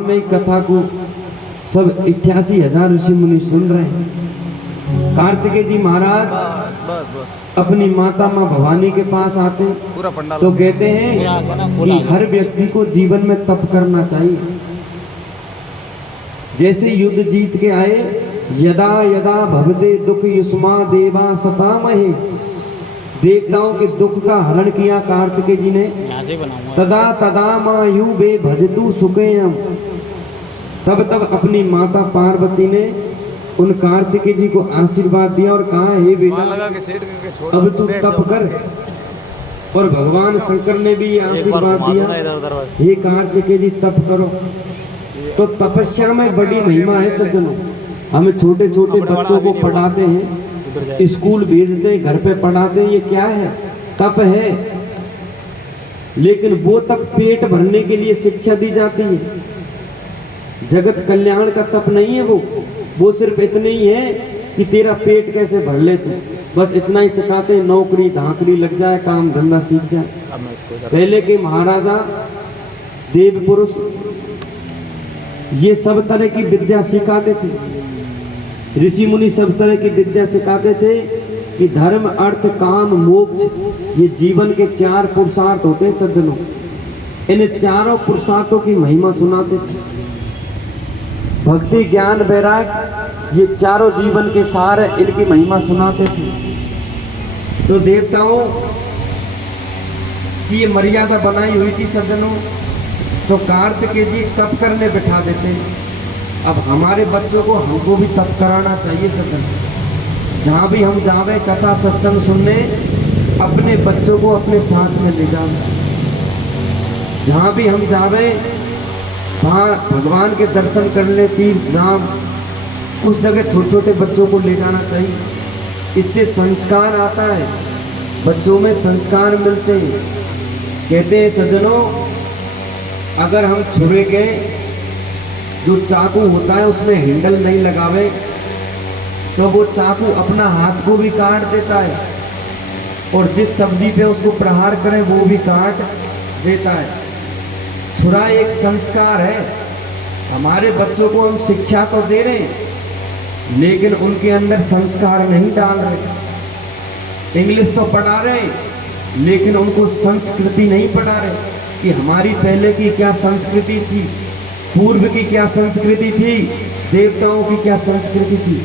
में कथा को सब 88,000 ऋषि मुनि सुन रहे हैं। कार्तिकेय जी महाराज अपनी माता माँ भवानी के पास आते तो कहते हैं कि हर व्यक्ति को जीवन में तप करना चाहिए। जैसे युद्ध जीत के आए, यदा यदा भवते दुख युष्मा देवा सतामहे, देवताओं के दुख का हरण किया कार्तिकेय जी ने। तदा तदा मायु बे भजतु सुखेयम, तब तब अपनी माता पार्वती ने उन कार्तिकेय जी को आशीर्वाद दिया और कहा, हे बेटा अब तू तप कर। और भगवान शंकर ने भी आशीर्वाद दिया, हे कार्तिकेय जी तप करो। तो तपस्या में बड़ी महिमा है सज्जनों। हम छोटे छोटे बच्चों को पढ़ाते हैं, स्कूल भेजते हैं, घर पे पढ़ाते हैं, ये क्या है? तप है। लेकिन वो तप पेट भरने के लिए शिक्षा दी जाती है, जगत कल्याण का तप नहीं है। वो सिर्फ इतने ही है कि तेरा पेट कैसे भर ले तू, बस इतना ही सिखाते हैं। नौकरी धाकरी लग जाए, काम धंधा सीख जाए। पहले के महाराजा देव पुरुष ये सब तरह की विद्या सिखाते थे, ऋषि मुनि सब तरह की विद्या सिखाते थे कि धर्म अर्थ काम मोक्ष ये जीवन के 4 पुरुषार्थ होते हैं सज्जनों। इन चारों पुरुषार्थों की महिमा सुनाते थे। भक्ति ज्ञान वैराग ये चारों जीवन के सार है, इनकी महिमा सुनाते थे। तो देवताओं की ये मर्यादा बनाई हुई थी सज्जनों। तो कार्तिकेय जी तप करने बिठा देते। अब हमारे बच्चों को हमको भी तप कराना चाहिए सज्जनों। जहाँ भी हम जावे कथा सत्संग सुनने, अपने बच्चों को अपने साथ में ले जाओ। जहाँ भी हम जावे वहाँ भगवान के दर्शन करने, तीर्थ धाम, उस जगह छोटे छोटे बच्चों को ले जाना चाहिए। इससे संस्कार आता है, बच्चों में संस्कार मिलते हैं। कहते हैं सज्जनों, अगर हम छुरे के जो चाकू होता है उसमें हैंडल नहीं लगावे तो वो चाकू अपना हाथ को भी काट देता है, और जिस सब्जी पे उसको प्रहार करें वो भी काट देता है। छुरा एक संस्कार है। हमारे बच्चों को हम शिक्षा तो दे रहे हैं, लेकिन उनके अंदर संस्कार नहीं डाल रहे। इंग्लिश तो पढ़ा रहे हैं, लेकिन उनको संस्कृति नहीं पढ़ा रहे कि हमारी पहले की क्या संस्कृति थी, पूर्व की क्या संस्कृति थी, देवताओं की क्या संस्कृति थी।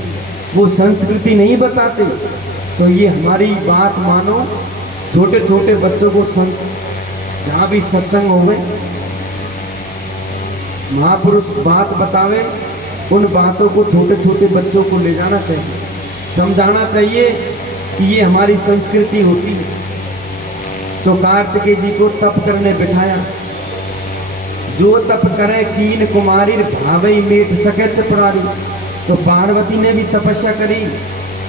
वो संस्कृति नहीं बताते। तो ये हमारी बात मानो, छोटे छोटे बच्चों को जहाँ भी सत्संग हो गए, महापुरुष बात बतावे, उन बातों को छोटे छोटे बच्चों को ले जाना चाहिए, समझाना चाहिए कि ये हमारी संस्कृति होती है। तो कार्तिकेय जी को तप करने बिठाया। जो तप करे कीन कुमारी भावई मेट सकेत पुरारी। तो पार्वती ने भी तपस्या करी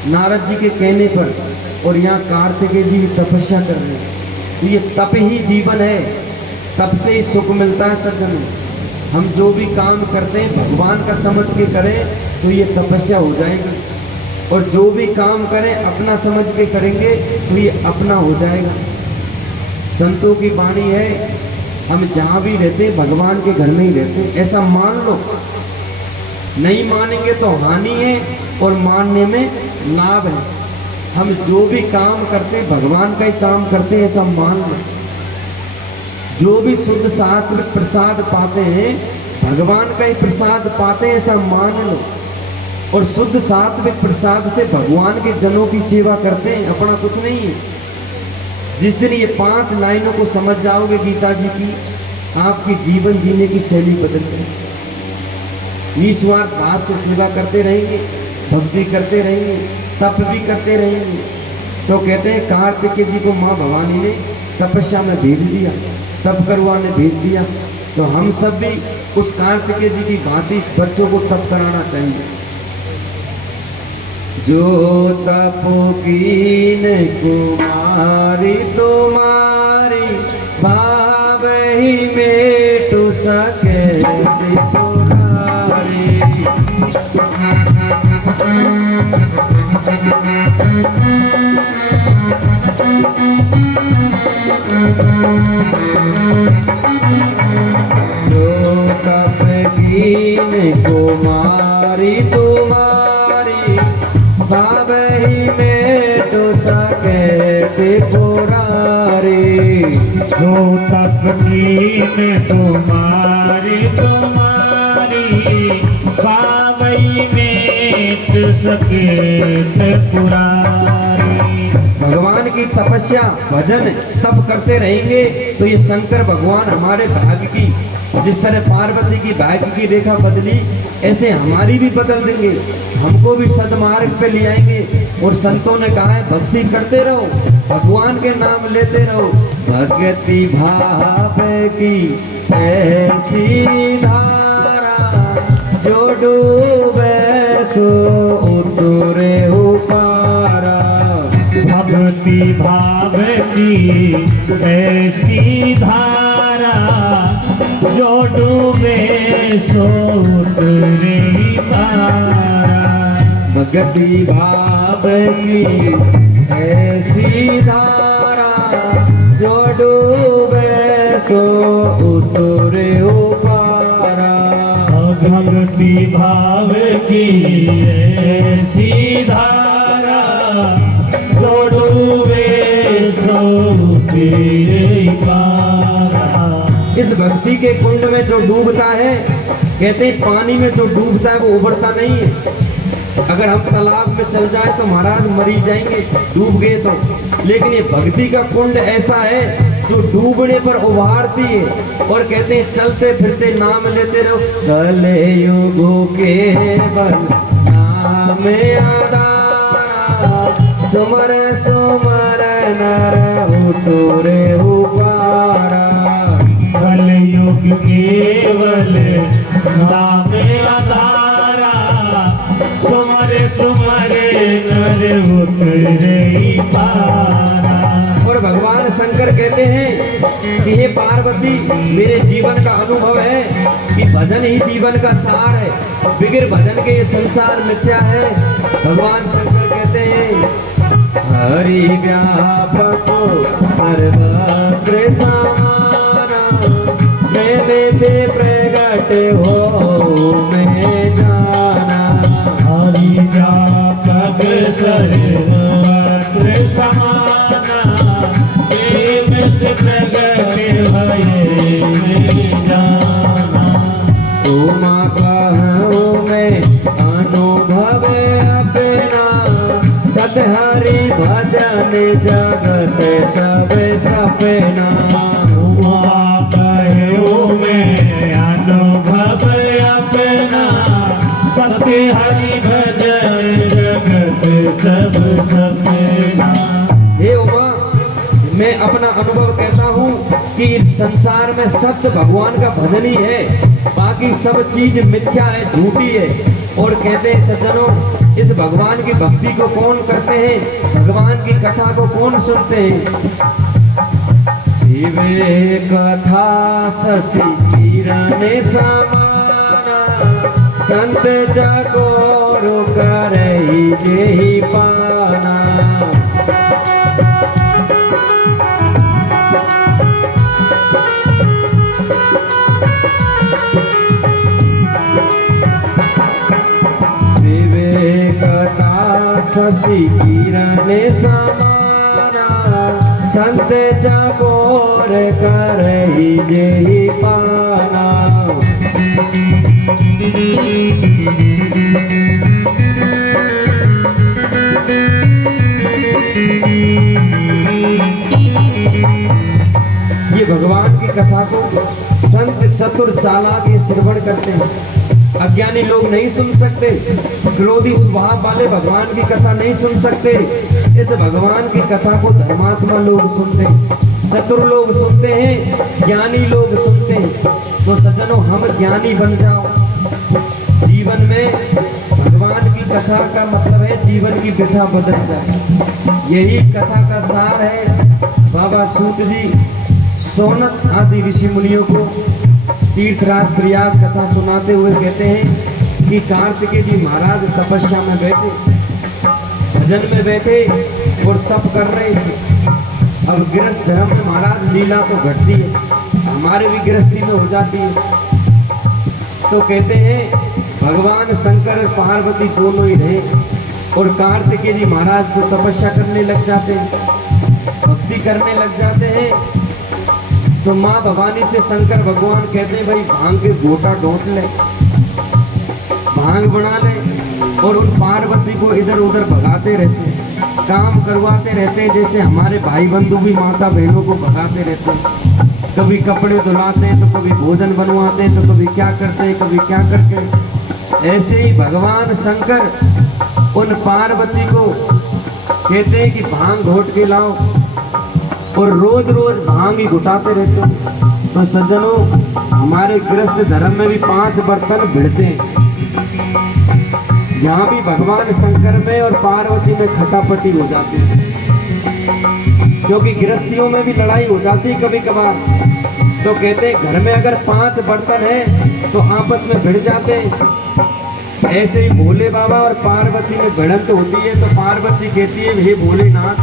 नारद जी के कहने पर, और यहाँ कार्तिकेय जी भी तपस्या कर रहे हैं। तो ये तप ही जीवन है, तप से ही सुख मिलता है सज्जनों। हम जो भी काम करते हैं भगवान का समझ के करें तो ये तपस्या हो जाएगी, और जो भी काम करें अपना समझ के करेंगे तो ये अपना हो जाएगा। संतों की वाणी है, हम जहाँ भी रहते भगवान के घर में ही रहते, ऐसा मान लो। नहीं मानेंगे तो हानि है, और मानने में लाभ है। हम जो भी काम करते भगवान का ही काम करते, ऐसा मान लो। जो भी शुद्ध सात्विक प्रसाद पाते हैं भगवान का ही प्रसाद पाते हैं, ऐसा मान लो। और शुद्ध सात्विक प्रसाद से भगवान के जनों की सेवा करते हैं, अपना कुछ नहीं है। जिस दिन ये 5 लाइनों को समझ जाओगे गीता जी की, आपकी जीवन जीने की शैली बदल जाएगी। निस्वार्थ भाव से सेवा करते रहेंगे, भक्ति करते रहेंगे, तप भी करते रहेंगे। तो कहते हैं कार्तिकेय जी को माँ भवानी ने तपस्या में भेज दिया, तप करवाने भेज दिया। तो हम सब भी उस कार्तिकेय जी की भांति बच्चों को तप कराना चाहिए। जो तप कीन कुमारी तुम्हारी, भाव ही मेटु सके पुरारी। जो तप दीन कुमारी तुम्हारी भावही में तो सके त्रिपुरारी। जो तप दीन तुम्हारी बावई में सके त्रिपुरारी। भगवान की तपस्या भजन तप करते रहेंगे तो ये शंकर भगवान हमारे भाग्य की, जिस तरह पार्वती की भाग्य की रेखा बदली, ऐसे हमारी भी बदल देंगे, हमको भी सदमार्ग पे ले आएंगे। और संतों ने कहा है भक्ति करते रहो, भगवान के नाम लेते रहो। भक्ति भाव की ऐसी धारा जो डूबे सो उतरे उपारा। भक्ति भाव की ऐसी धारा जो डूबे सो उतरे पारा। भक्ति भाव की ऐसी धारा जो डूबे सो उतरे उपारा। भक्ति भाव की ऐसी धारा जो डूबे सो उतरे पारा। इस भक्ति के कुंड में जो डूबता है, कहते हैं पानी में जो डूबता है वो उबरता नहीं है। अगर हम तालाब में चल जाए तो महाराज मरी जाएंगे डूब गए तो, लेकिन ये भक्ति का कुंड ऐसा है जो डूबने पर उभारती है। और कहते हैं चलते फिरते नाम लेते रहो। कलयुग के बल नाम आधारा सुमर सुमर नर उतरे उपारा। कलयुग केवल नाम आधारा सुमर सुमर नर उतरे पारा। और भगवान शंकर कहते हैं कि हे पार्वती, मेरे जीवन का अनुभव है कि भजन ही जीवन का सार है, बिगर भजन के ये संसार मिथ्या है। भगवान शंकर कहते हैं हरि व्यापक सर्वत्र समाना मैंने ते प्रगट हो मैं जाना। हरि व्यापक सर्वत्र समाना प्रेम से प्रगट भये मैं जाना। तुम कहूँ मैं अनुभव अपना सत हरि भजन जगत सब सपना। में अनुभव अपना सत्य हरि भजन जगत सब सपना। हे उमा, मैं अपना अनुभव कहता हूँ कि इस संसार में सत्य भगवान का भजन ही है, बाकी सब चीज मिथ्या है, झूठी है। और कहते हैं सज्जनों, इस भगवान की भक्ति को कौन करते हैं, भगवान की कथा को कौन सुनते हैं। शिवे कथा शशि किरण समाना संत चकोर करहि जेहि पाना। शिवे कथा शशि किरण समाना संत चकोर करहि जेहि पाना। ये भगवान की कथा को संत चतुर चालाक ये श्रवण करते हैं, अज्ञानी लोग नहीं सुन सकते, क्रोधी स्वभाव वाले भगवान की कथा नहीं सुन सकते। इस भगवान की कथा को धर्मात्मा लोग सुनते हैं, चतुर लोग सुनते हैं, ज्ञानी लोग सुनते हैं। तो सज्जनों, हम ज्ञानी बन जाओ। जीवन में भगवान की कथा का मतलब है जीवन की व्यथा बदल जाए। यही कथा का सार है। बाबा सूत जी सोनत आदि ऋषि मुनियों को तीर्थराज प्रयाग कथा सुनाते हुए कहते हैं कि कार्तिकेय जी महाराज तपस्या में बैठे, भजन में बैठे और तप कर रहे थे। अब गृहस्थ धर्म में महाराज लीला तो घटती है, हमारे भी गृहस्थी में हो जाती है। तो कहते हैं भगवान शंकर और पार्वती दोनों ही रहे और कार्तिकेय जी महाराज को तपस्या करने लग जाते हैं, भक्ति करने लग जाते हैं। तो माँ भवानी से शंकर भगवान कहते हैं भाई भांग के गोटा ढोट ले, भांग बना ले, और उन पार्वती को इधर उधर भगाते रहते हैं, काम करवाते रहते हैं। जैसे हमारे भाई बंधु भी माता बहनों को भगाते रहते हैं, कभी कपड़े धुलाते हैं तो कभी भोजन बनवाते हैं तो कभी क्या करते हैं, कभी क्या करते हैं। ऐसे ही भगवान शंकर उन पार्वती को कहते हैं कि भांग घोट के लाओ, और रोज रोज भांग ही घुटाते रहते हैं। तो सज्जनों, हमारे गृहस्थ धर्म में भी 5 बर्तन भिड़ते हैं, जहाँ भी भगवान शंकर में और पार्वती में खटापटी हो जाती है, क्योंकि गृहस्थियों में भी लड़ाई हो जाती है कभी कभार। तो कहते हैं घर में अगर 5 बर्तन हैं तो आपस में भिड़ जाते हैं। ऐसे ही भोले बाबा और पार्वती में भिड़ंत होती है, तो पार्वती कहती है हे भोलेनाथ,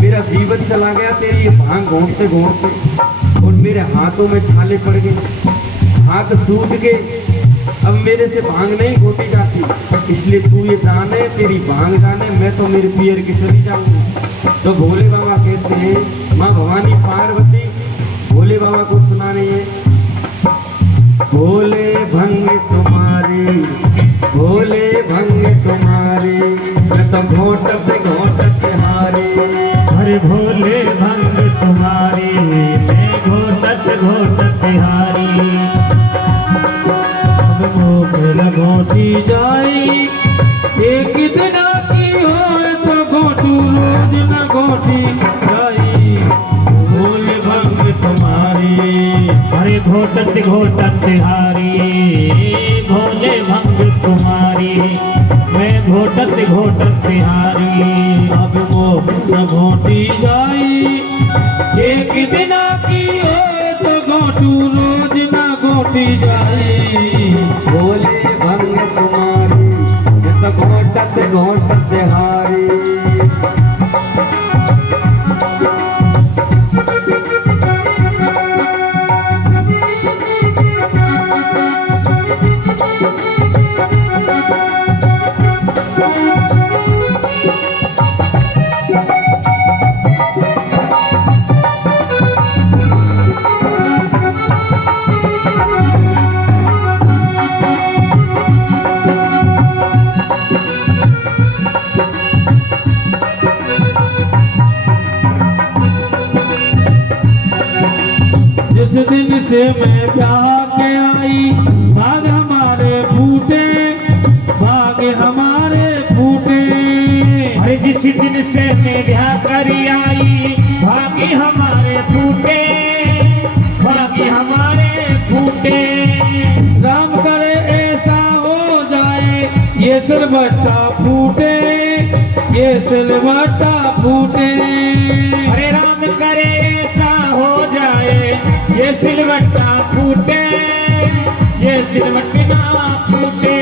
मेरा जीवन चला गया तेरी ये भांग घोंटते घोंटते, और मेरे हाथों में छाले पड़ गए, हाथ सूज गए, अब मेरे से भांग नहीं घोटी जाती, इसलिए तू ये जाने, तेरी भांग जाने, मैं तो मेरे पियर के चली जाऊंगी। तो भोले बाबा कहते हैं, माँ भवानी पार्वती भोले बाबा को सुना रही है, भोले भंग तुम्हारी, भोले भंग तुम्हारी, मैं तो घोटत घोटत हारे। अरे भोले भंग तुम्हारी, मैं घोटत घोटत हारी। अब मोकर घोटी जाई, एक दिन की हो तो घोटू रोज न घोटी जाई। भोले भंग तुम्हारी, अरे घोटत घोटत हारी। भोले भंग तुम्हारी, मैं घोटत घोटत हारी। अब मोह घोटी जाई, एक दिन की हो तो घोटू रोज ना घोटी जाई। भोले भंग तुम्हारी, मैं तो घोटत घोटत हारी। जिस दिन से मैं ब्याह के आई, भाग हमारे फूटे, भाग हमारे फूटे। अरे जिस दिन से मैं ब्याह करी आई, भाग हमारे फूटे, भाग हमारे फूटे। राम करे ऐसा हो जाए, ये सिलवट्टा फूटे, ये सिलवट्टा फूटे। अरे राम करे ऐसा हो जाए, ये सिलवट्टा फूटे, ये सिलवट्टा फूटे।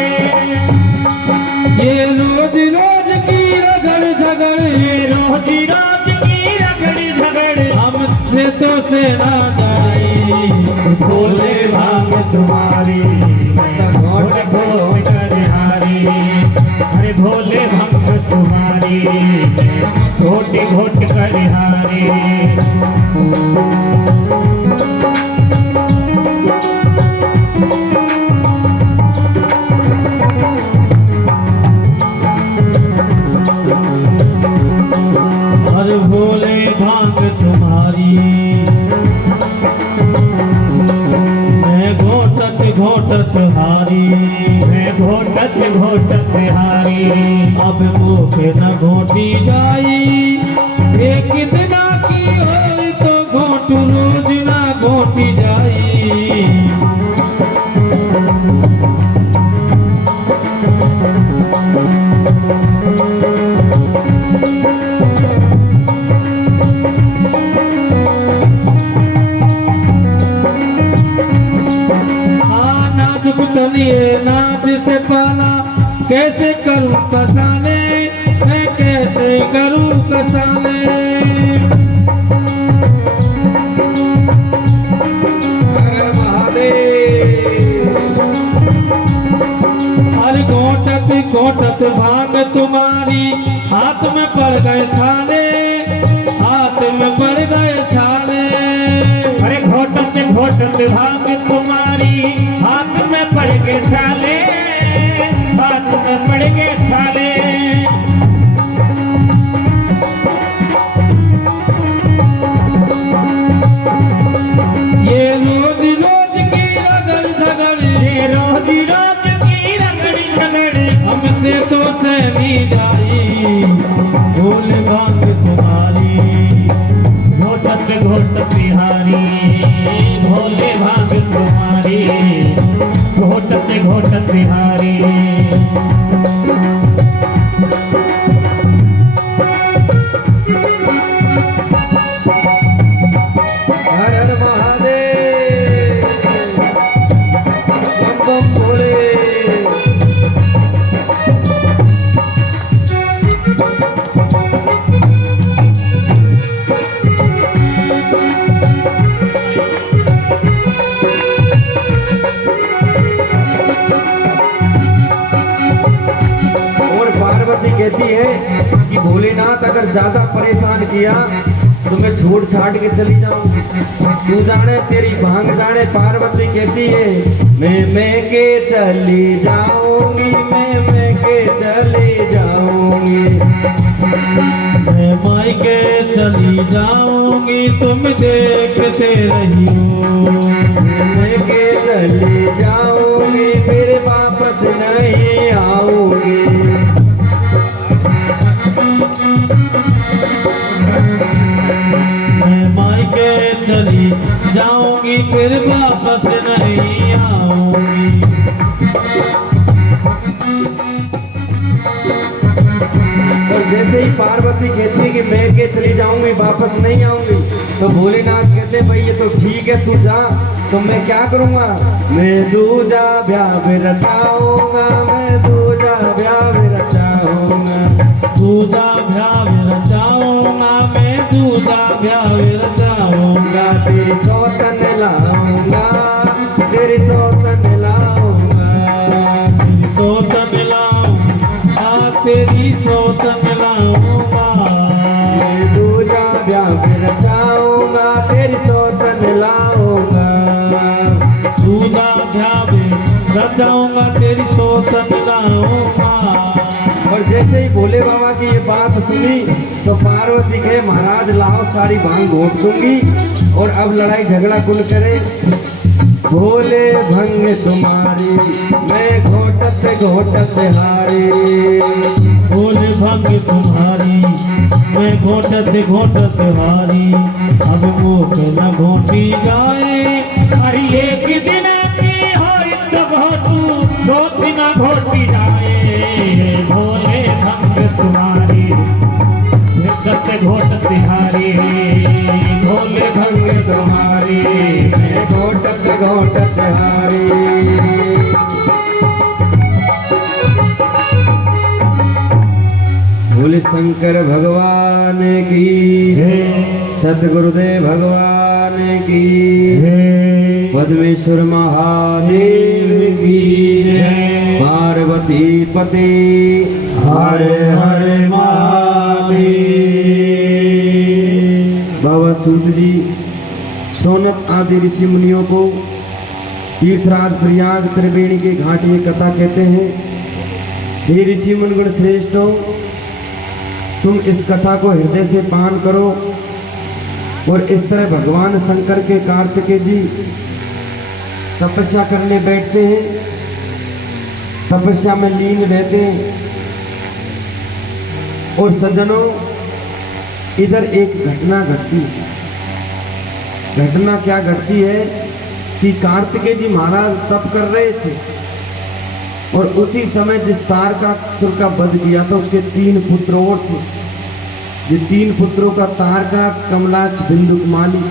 ये रोज रोज की रगड़ झगड़, ये रोज रोज की रगड़ झगड़, हमसे तो से ना जाए। भोले भांग तुम्हारी, घोट घोट कर हारी। अरे भोले भांग तुम्हारी, घोट घोट कर हारी। भोले भांग तुम्हारी, मैं घोटत घोटत हारी, मैं घोटत घोटत हारी। अब मुख न घोटी जाई, एक दिन की होई तो घोट रोज न घोटी जाई। ये नाच से पाला, कैसे करूं कसाले, मैं कैसे करूं कसाले। महादेव घोटत भांग तुम्हारी हाथ में पड़ गए छाले, हाथ में पड़ गए छाले। अरे घोटत घोटत भांग तुम्हारी हाथ में पड़ गए छाले, हाथ में पड़ गए छाले। ये रोज रोज की रगड़ झगड़, ये रोज रोज की रगड़ झगड़ हमसे तो सहमी जाई भूल भांग तुम्हारी। घोटत घोटत बिहारी भोले भांग तुम्हारी, घोटत घोटत बिहारी। हर हर महादेव, बम बम भोले। और पार्वती कहती है कि भोलेनाथ अगर ज्यादा परेशान किया तो मैं छोड़ छाड़ के चली जाऊं। तू जाने तेरी भांग जाने। पार्वती कहती है मैं के चली जाऊंगी, मैं के चली जाऊंगी। मैं मायके चली जाऊंगी तुम देखते रहियो। मैं के चली जाऊंगी फिर वापस नहीं आऊंगी। मैं मायके चली जाऊंगी फिर वापस नहीं आऊंगी। और जैसे ही पार्वती कहती है कि मैं के चली जाऊंगी वापस नहीं आऊंगी, तो भोलेनाथ कहते हैं भाई ये तो ठीक है, तू जा, तो मैं क्या करूंगा? मैं दूजा ब्याह रचाऊंगा, मैं दूजा ब्याह रचाऊंगा। दूजा ब्याह रचाऊंगा, मैं दूजा ब्याह रचाऊंगा। तेरी सौतन लाऊंगा, तेरी सौतन लाऊंगा। तेरी सौतन लाऊंगा, तेरी सौतन लाऊंगा। मैं दूजा ब्याह रचाऊंगा, तेरी सौतन लाऊंगा। दूजा ब्याह रचाऊंगा, तेरी सौतन लाऊंगा। और जैसे ही भोले बाबा की ये बात सुनी तो पार्वती कहे महाराज लाओ सारी भांग घोट दूंगी और अब लड़ाई झगड़ा कुल करे। भोले भंग तुम्हारी मैं घोटत घोटत हारी। भोले भंग तुम्हारी मैं घोटत घोटत हारी। अब मुख न घोटी जाए, अरे एक दिन की हो तो घोटू, दो दिन घोटी जाए। भोले भंग तुम्हारी घोटत घोटत बिहारी, भोले भंग तुम्हारी मैं घोटत घोटत हारी। भोले शंकर भगवान की जय। सतगुरुदेव भगवान की जय। पद्मेश्वर महादेव की जय। पार्वती पति हर हर महादेव। बाबा सूत जी सोनत आदि ऋषि मुनियों को तीर्थराज प्रयाग त्रिवेणी के घाट ये कथा कहते हैं। हे ऋषि मुनिगण श्रेष्ठों, तुम इस कथा को हृदय से पान करो। और इस तरह भगवान शंकर के कार्तिकेय जी तपस्या करने बैठते हैं, तपस्या में लीन रहते हैं। और सज्जनों, इधर एक घटना घटती है। घटना क्या घटती है कि कार्तिकेय जी महाराज तप कर रहे थे और उसी समय जिस तारकासुर का वध किया था उसके 3 पुत्र और थे। जिन 3 पुत्रों का तारका, कमलाक्ष, बिंदुकमाली